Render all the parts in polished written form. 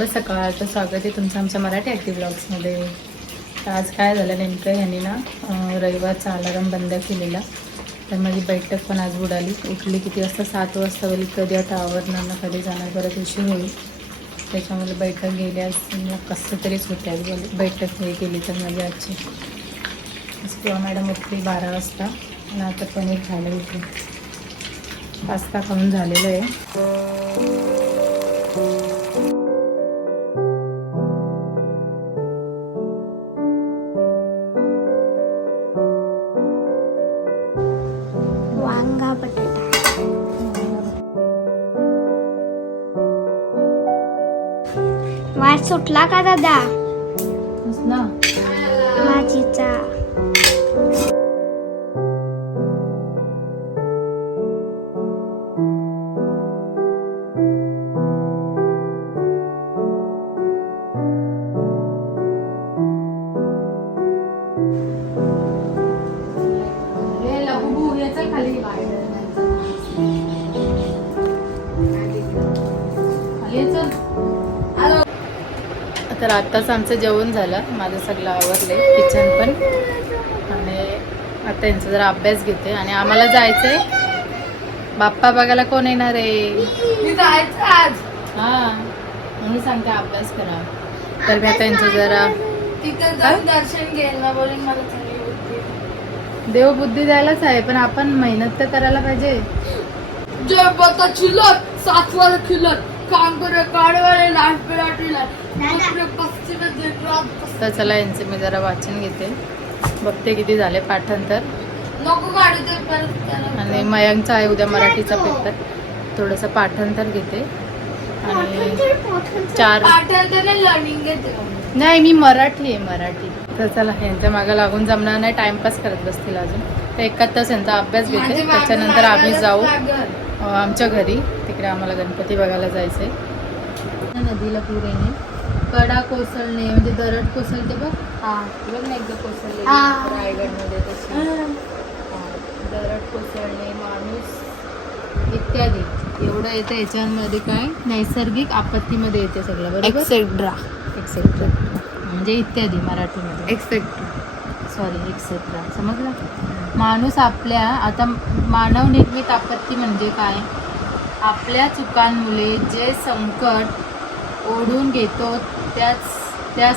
शुभ सकाळ. तर स्वागत आहे तुमचं आमच्या मराठी ॲक्टिव्ह ब्लॉग्समध्ये. तर आज काय झालं नेमकं, ह्यांनी ना रविवारचा अलार्म बंद केलेला, तर माझी बैठक पण आज बुडाली. उठली किती वाजता? 7 वाजता. बोली कधी आता आवरणार ना, कधी जाणार, परत उशीर होईल. त्याच्यामुळे बैठक गेली आज. कसं तरीच होते आज बैठक हे केली तर माझी आजची. किंवा मॅडम उठली 12 वाजता आणि आता पनीर खायला उठली. पास्ता खाऊन झालेलं आहे. वांगा बटाटा. वाट सुटला का दादा ना भाजीचा? तर आत्ताच आमचं जेवण झालं. माझं सगळं आवरले, किचन पण. आणि आता यांचा जरा अभ्यास घेते. आणि आम्हाला जायचंय बाप्पा बघायला. कोण येणार आहे? मी जायचं आज. हां, म्हणून सांगते अभ्यास करा. तर मी आता यांचं जरा तिथे जाऊन दर्शन घ्यायला बोलून मला चांगली बुद्धी. देव बुद्धी द्यायलाच आहे, पण आपण मेहनत तर करायला पाहिजे. जय माता चिलत 7 वाला खिलत कांगोरे काढवाले लाटपेलाटीला पश्चिम तर चला यांचे मी जरा वाचन घेते, बघते किती झाले पाठांतर. नको काढू ते परत. आणि मयांकचा आहे उद्या मराठीचा पेपर, थोडंसं पाठांतर घेते. आणि 4 पाठांतर लर्निंग घेते. नाही, मी मराठी आहे, मराठी. तर चला यांच्या मागं लागून जमणार नाही, टाइमपास करत बसतील अजून. तर 1 तास यांचा अभ्यास घेते. त्याच्यानंतर आम्ही जाऊ आमच्या घरी. तिकडे आम्हाला गणपती बघायला जायचंय. नदीला पूर येणे, कडा कोसळणे म्हणजे दरड कोसळते बघ. बघ ना एकदा कोसळले रायगडमध्ये तशी. दरड कोसळणे, माणूस इत्यादी एवढं येतं. याच्यामध्ये काय नैसर्गिक आपत्तीमध्ये येते सगळं, बरोबर. एक्सेट्रा म्हणजे इत्यादी मराठीमध्ये एक्सेट्रा समजलं. माणूस आपल्या आता मानव निर्मित आपत्ती म्हणजे काय? आपल्या चुकांमुळे जे संकट ओढून घेतो त्याच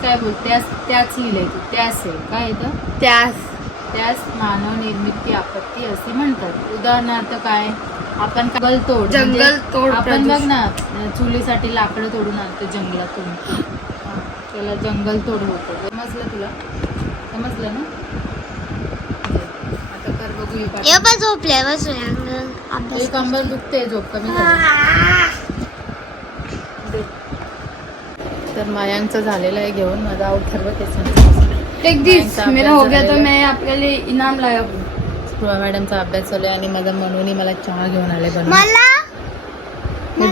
काय त्याच लिहिलंय. त्याच आहे काय येतं? त्याच मानव निर्मित आपत्ती असे म्हणतात. उदाहरणार्थ काय? आपण जंगल तोड आपण बघ ना, चुलीसाठी लाकडं तोडून आणतो जंगलातून, त्याला जंगल तोड होतं. समजलं तुला? समजलं ना? आता कर बघू. झोपल्या कंबर दुखते, झोप कमी झाली. तर मयांकचं झालेलं आहे घेऊन. माझा अवथर्व एक दिस मेरा हो गया तो मैं आपके लिए इनाम लाया हूँ. स्पृहा मॅडमचा अभ्यास चालू आहे आणि माझा मनूनी मला चहा घेऊन आले बनवून. मला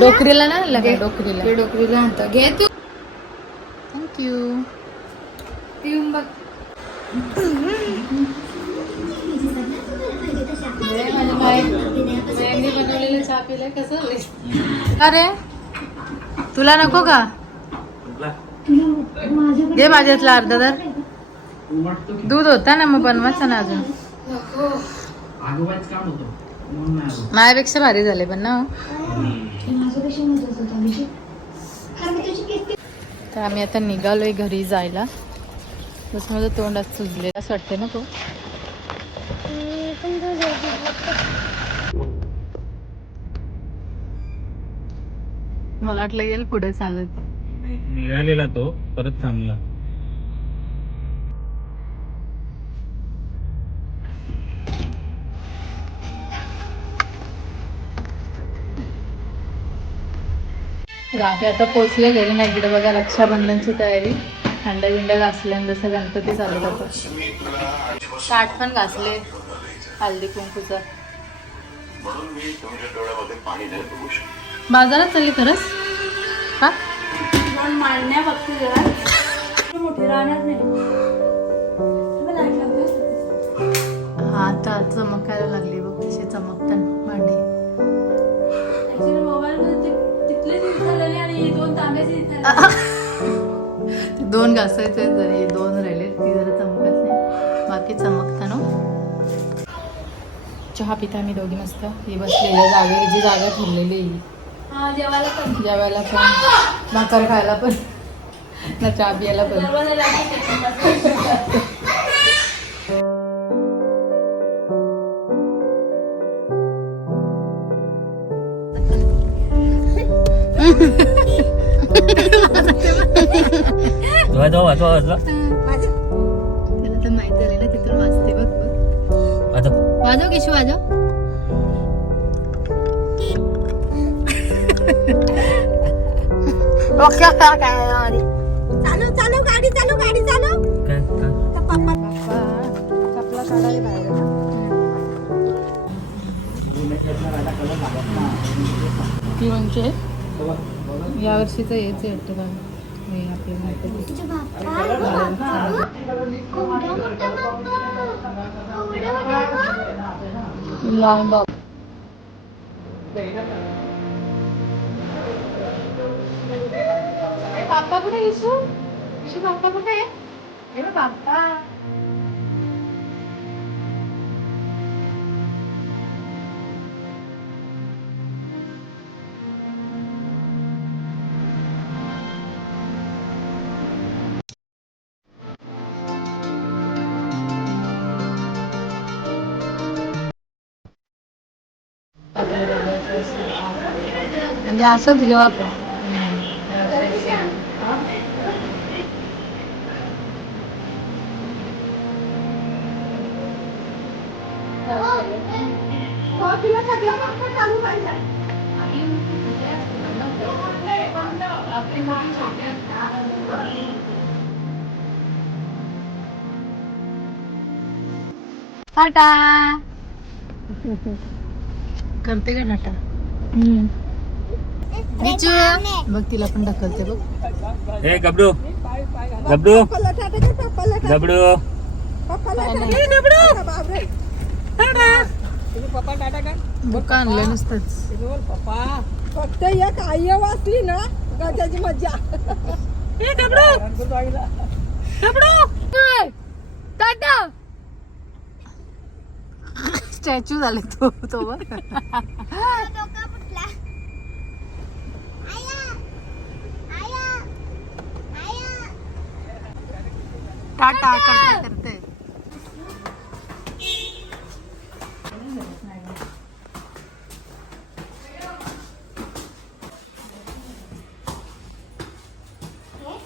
डोकरीला ना लगे डोकरीला आणतो. घे तू. थँक्यू. पिऊन बघ. बनवलेलं चहा पिलंय कसं? अरे तुला नको का? दे माझ्यातलं अर्धा. तर दूध होता ना, मग बनवायचं ना अजून. माझ्यापेक्षा भारी झाले पण ना. तर आम्ही आता निघालोय घरी जायला. तसं माझं तोंड आज सुजले असं वाटते ना. तो मला वाटलं येईल पुढे चालत. निघालेला तो परत थांबला. राखे आता पोचले घरी. ना इकडे बघा रक्षाबंधनची तयारी. थंड बिंड घासल्यानं जसं गणपती चालू जातो. ताट पण घासले हल्दी कुंकूचा. बाजारात चालली खरंच का? मांडण्या बघते जरा मोठी राहणार नाही. हा आता चमकायला लागली बघ, कशी चमकतात भांडी. मोबाईल मध्ये तिथले दिवस झालेले आणि 2 तांब्याचे दोन घासायचे जरी 2 राहिले ती जरा चमकत नाही बाकी चमकता ना. चहा पिता आम्ही दोघी मस्त ही बसलेल्या जागे जी जागा ठरलेली आहे. हा जेवायला पण जेवायला पण भाकर खायला पण ना चहा पियाला पण. दरवाजा लागतो. त्याला तर माहित झालं ना तिथून वाजते बघ. वाजव केशू वाजव. चालू गाडी चालू. चपला काढायला बाहेर ती म्हणजे या वर्षीचं हेच आहे वाटतं बघा. हे आपल्याला पापा कुठे येसू पापा कुठे आहे पापा. म्हणजे असं दिलं आपण. टाटा करते का टाटा. बघ तिला पण ढकलते बघ. हे गबडू गबडू गबडू बुक आणलं नुसतंच. फक्त एक आई वाचली ना त्याची मज्जा. टाटा स्टॅच्यू झाले तो बघ. टाटा करते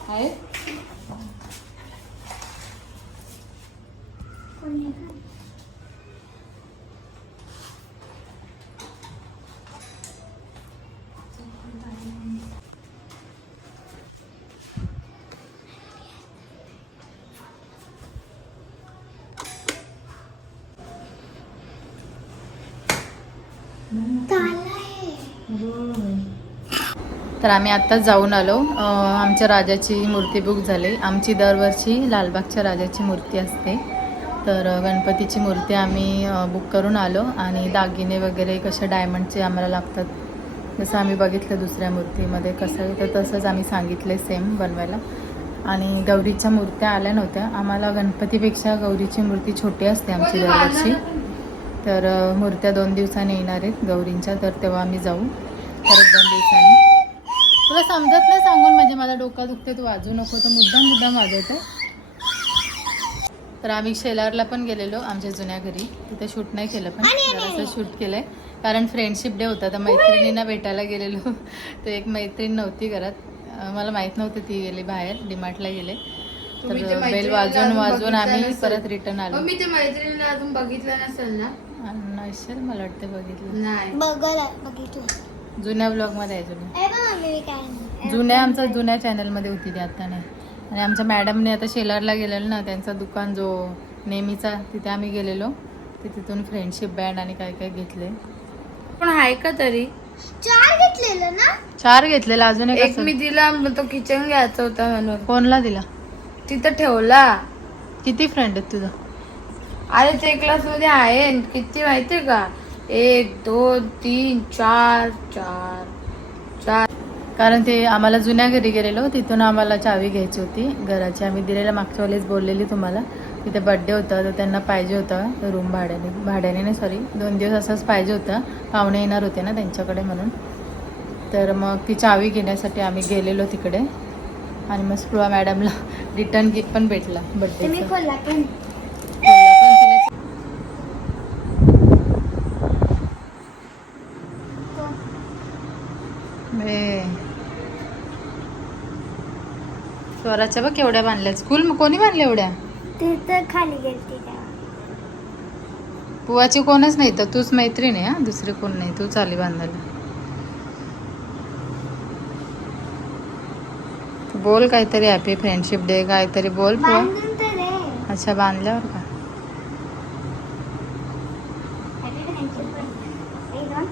आहे. तर आम्ही आत्ताच जाऊन आलो. आमच्या राजाची मूर्ती बुक झाली. आमची दरवर्षी लालबागच्या राजाची मूर्ती असते. तर गणपतीची मूर्ती आम्ही बुक करून आलो आणि दागिने वगैरे कसे डायमंडचे आम्हाला लागतात जसं आम्ही बघितलं दुसऱ्या मूर्तीमध्ये कसं तर तसंच आम्ही सांगितले सेम बनवायला. आणि गौरीच्या मूर्त्या आल्या नव्हत्या. आम्हाला गणपतीपेक्षा गौरीची मूर्ती छोटी असते आमची दरवर्षी. तर मूर्त्या 2 दिवसांनी येणार आहेत गौरींच्या. तर तेव्हा आम्ही जाऊ परत 2 दिवसांनी. तुला समजत नाही सांगून म्हणजे माझा डोका दुखते तू वाजू नको तर मुद्दाम वाजवते. तर आम्ही शेलारला पण गेलेलो आमच्या जुन्या घरी. तिथे शूट नाही केलं पण जरासं शूट केलं आहे कारण फ्रेंडशिप डे होता. तर मैत्रिणींना भेटायला गेलेलो. तर एक मैत्रीण नव्हती घरात. मला माहीत नव्हतं ती गेली बाहेर डीमार्टला गेले. तर बेल वाजवून आम्ही परत रिटर्न आलो. मी ते मैत्रिणीला अजून बघितलं नसेल ना. नसेल मला वाटतं बघितलं नाही बघितलं जुन्या ब्लॉगमध्ये आहे. जुन्या चॅनलमध्ये होती ती आता नाही. आणि आमच्या मॅडमने आता शेलारला गेलेलो ना त्यांचा दुकान जो नेहमीचा तिथे आम्ही गेलेलो. ते तिथून फ्रेंडशिप बँड आणि काय काय घेतले. पण आहे का तरी 4 घेतलेला अजून एक मी दिला तो किचन घ्यायचा होता म्हणून. कोणला दिला तिथं ठेवला. किती फ्रेंड आहेत तुझं. अरे ते क्लास मध्ये आहे किती माहितीये का 1 2 3 4 4 4. कारण ते आम्हाला जुन्या घरी गेलेलो, तिथून आम्हाला चावी घ्यायची होती घराची. आम्ही दिलेल्या मागच्या वेळेस बोललेली तुम्हाला. तिथे बड्डे होता तर त्यांना पाहिजे होता रूम भाड्याने नाही, सॉरी 2 दिवस असंच पाहिजे होता. पाहुणे येणार होते ना त्यांच्याकडे म्हणून. तर मग ती चावी घेण्यासाठी आम्ही गेलेलो तिकडे. आणि मग स्पृहा मॅडमला रिटर्न गिफ्ट पण भेटला बड्डेचा. स्वराच्या बघ केवढ्या बांधल्या. स्कूल कोणी बांधल्या एवढ्या? तिथं खाली गेलती तेव्हा. पुवाची कोणच नाही तर तूच मैत्रीण आहे. हा, दुसरे कोण नाही, तू चाली बांधायला. बोल काहीतरी, हॅपी फ्रेंडशिप डे काहीतरी बोल पुवा. बांधून तर रे. अच्छा, बांधल्यावर का? Happy friendship day. एक दोन.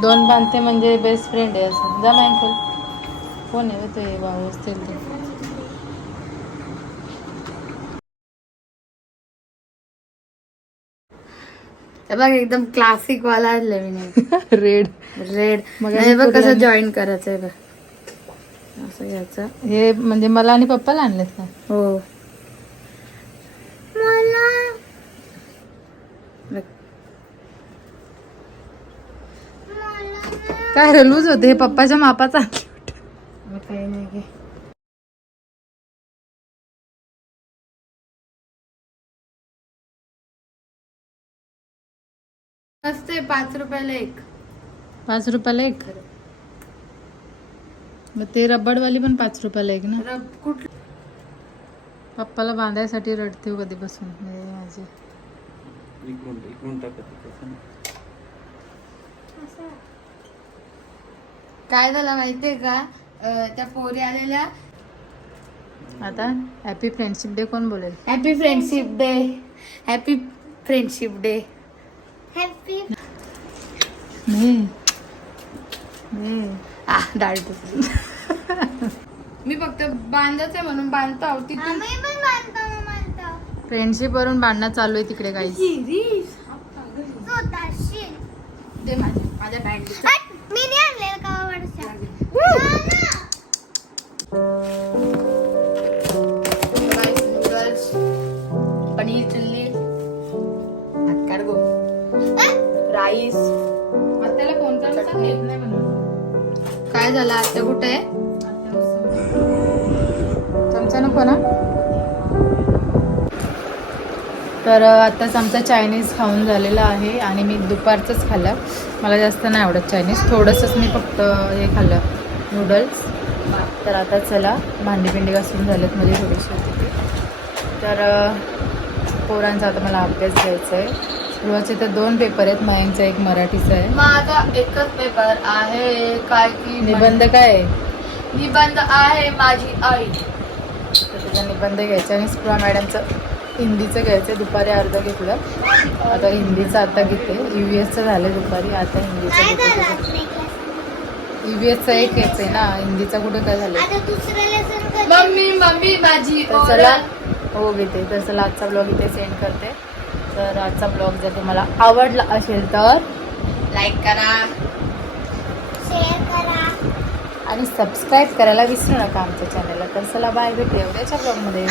2 बांधते म्हणजे बेस्ट फ्रेंड आहे असं. जा माहिती कोण आहे ते भाऊ असतील ते. हे बघ एकदम क्लासिक वाला आणलंय मी. रेड. मग हे बघ कसं जॉईन करायचं आहे बघ. असं घ्यायचं. हे म्हणजे मला आणि पप्पाला आणलेत का? हो. काय रे लूज होते हे पप्पाच्या मापाचा आणले. काही नाही घे. मस्त आहे. 5 रुपयाला एक. 5 रुपयाला एक. मग ते रबडवाली पण 5 रुपयाला एक ना. कुठलं? पप्पाला बांधायसाठी रडते हो कधीपासून माझी. इकडून टाकत. काय झालं माहितीये का? त्या पोरी आलेल्या. आता हॅपी फ्रेंडशिप डे कोण बोलेल? Happy friendship day. Happy friendship day. Happy. डाळ मी फक्त बांधायचं आहे म्हणून बांधतो आहोत. तिथून फ्रेंडशिप वरून बांधणं चालू आहे तिकडे काही. दे माझ्या बँड. मी नाही आणलेलं का वर्षा. नूडल्स, पनीर चिल्ली, गो राईस. त्याला कोणता येत नाही म्हणून. काय झालं आता कुठे आहे? चमचा नको ना. तर आताच आमचा चायनीज खाऊन झालेला आहे आणि मी दुपारचंच खाल्लं. मला जास्त नाही आवडत चायनीज, थोडंसंच मी फक्त हे खाल्लं नूडल्स. तर आता चला भांडीपिंडी घासून झालेत माझी थोडीशी. तर पोरांचा आता मला अभ्यास घ्यायचा आहे. रोजचे तर 2 पेपर आहेत. मयांचा एक मराठीचा आहे. माझा एकच पेपर आहे. काय की निबंध काय आहे? निबंध आहे माझी आई. तर त्याचा निबंध घ्यायचा आणि स्पृहा मॅडमचं हिंदीचं घ्यायचं. दुपारी अर्ध घेतलं, आता हिंदीचं आता घेते. UVSचं झालं दुपारी, आता हिंदीचं घेते. UVSचं एक घ्यायचंय ना, हिंदीचा कुठे काय झालं. मम्मी माझी. तर चला हो घेते. तर चला आजचा ब्लॉग इथे सेंड करते. तर आजचा ब्लॉग जर तुम्हाला आवडला असेल तर लाईक करा, शेअर करा आणि सबस्क्राईब करायला विसरू नका आमच्या चॅनलला. तर चला बाय, भेटूया उद्याच्या ब्लॉगमध्ये.